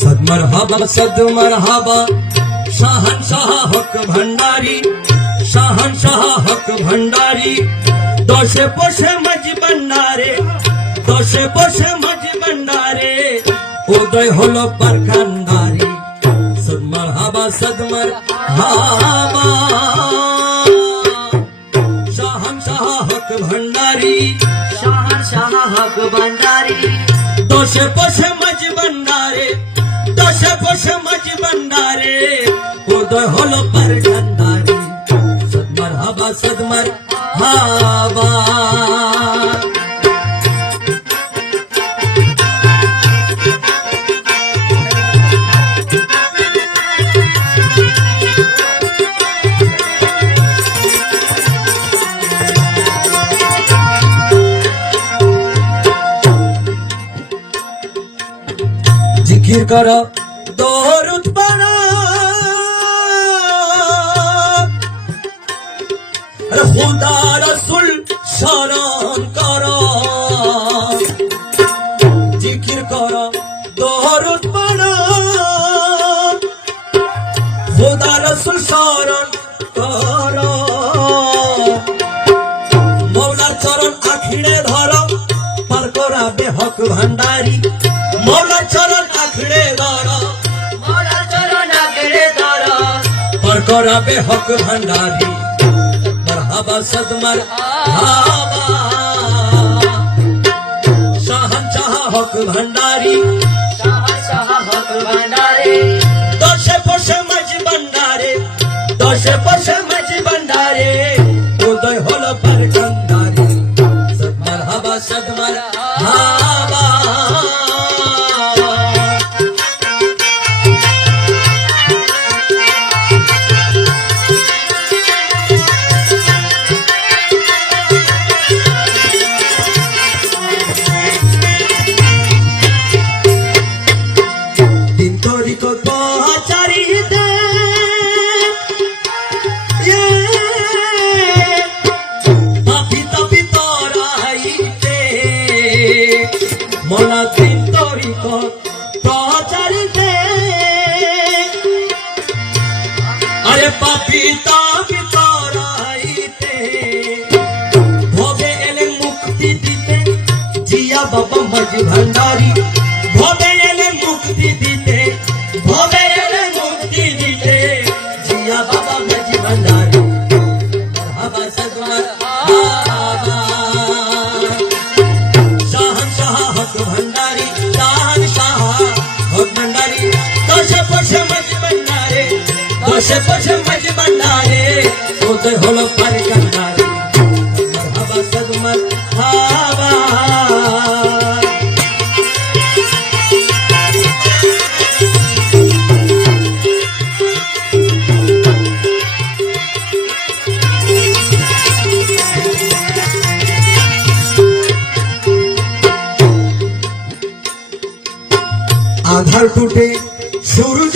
সদমর হাবা সদমর হাবা শাহন শাহ হক ভণ্ডারি শাহন শাহ হক ভণ্ডারি দশে বসে মজ ভণ্ডারে দশে বসে মজ ভণ্ডারে উদয় হলো পারখানদারি সদমর হাবা সদমর হাবা শাহন শাহ হক ভণ্ডারি শাহন শাহ হক ভান্ডারি দশে বসে মজ ভণ্ডারে দশে বসে মজ ভণ্ডারে উদয় হলো পারখানদারি সদমর হাবা সদমর হাবা। কর, দরুদ পড়া। খুদা রসুল, স্মরণ কর। জিকির কর, দরুদ পড়া। খুদা রসুল, স্মরণ কর। মৌলার চরণ আখিড়ে ধর, পার করাবে হক ভান্ডারি। মারহাবা সদমর হাবা। শাহন শাহ হক ভান্ডারি। শাহন শাহ হক ভান্ডারি। দশে বসে মাঝ ভান্ডারে। দশে বসে মাঝ ভান্ডারে। উদয় হলো পার কান্দারি সদমর হাবা সদমর হাবা তরিক পচারিতে আরে পাপি তাপি তরাইতে। ভবে এলে মুক্তি দিতে জিয়া বাবা মজ ভান্ডারি। দশে পশে মজ ভান্ডারে উদয় হলো পার কান্ডারি মারহাবা সদমর হাবা আধার টুটে সূর্য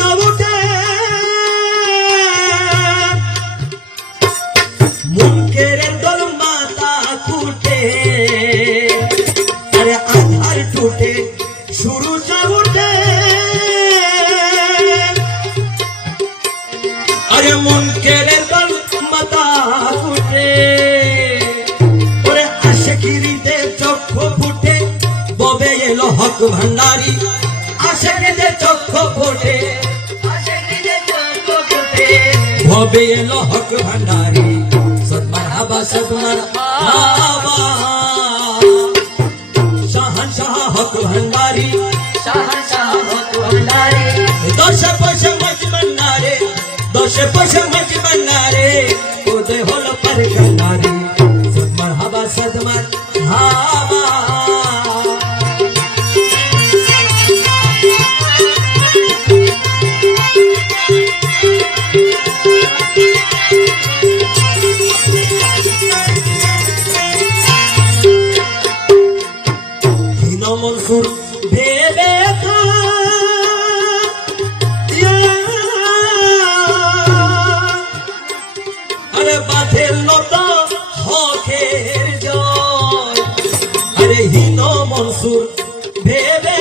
মুনকের দল মাতা কুটে ওরে আশেকিরিতে চক্ষু ফুটে ববে এলো হক ভান্ডারি। আশেকিতে চক্ষু ফুটে ফুটে। এলো হক ভান্ডারি সদমার হাবা সদমার হাবা। শাহন শাহ হক ভান্ডারি শাহন শাহ হক ভান্ডারি। দশে ভান্ডারে দশে পশে মজ ভান্ডারে উদয় হলো পার হাবা সদমার হাবা মনসুর কসুর ভেবে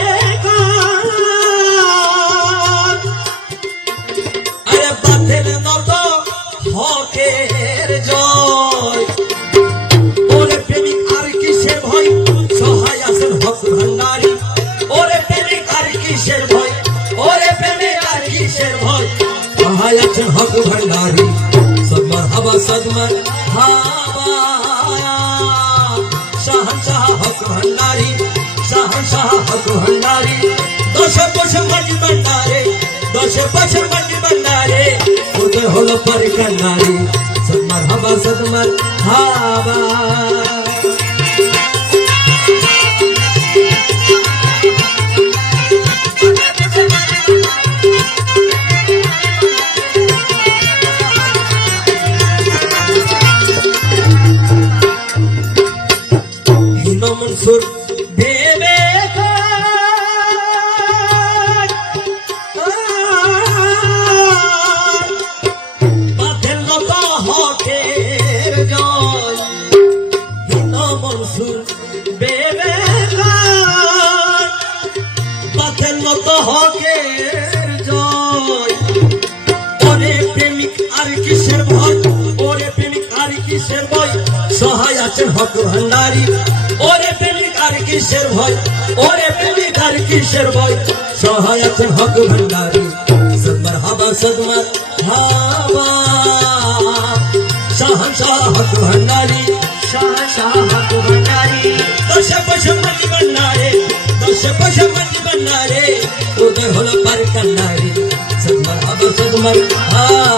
আরে বাঁধের মত হকের জয়। ওরে প্রেমিক, আর কিসের ভয়? সহায় আছেন হক ভান্ডারী। ওরে প্রেমিক, আর কিসের ভয়? ওরে প্রেমিক, আর কিসের ভয়? সহায় আছেন হক ভান্ডারী। সদমার হাবা, সদমার ভান্ডারি দশে বছর মাটি ভান্ডারে, দশে বছর মাটি ভান্ডারে। ওদের হলো পরিকান্ডারি সদমার হাবা সদমার হাবা। সহায় আছেন হক ভান্ডারি। ওরে প্রেমিক আর কিসের ভয়? ওরে প্রেমিক আর কিসের ভয়? সহায় আছেন হক ভান্ডারি। সদমার হাবা সদমার হাবা শাহনশাহ হক ভান্ডারি। শাহনশাহ হক ভান্ডারি। দশে পয়সা মাটি ভান্ডারে দশে পয়সা মাটি ভান্ডারে। ওদের হলো পার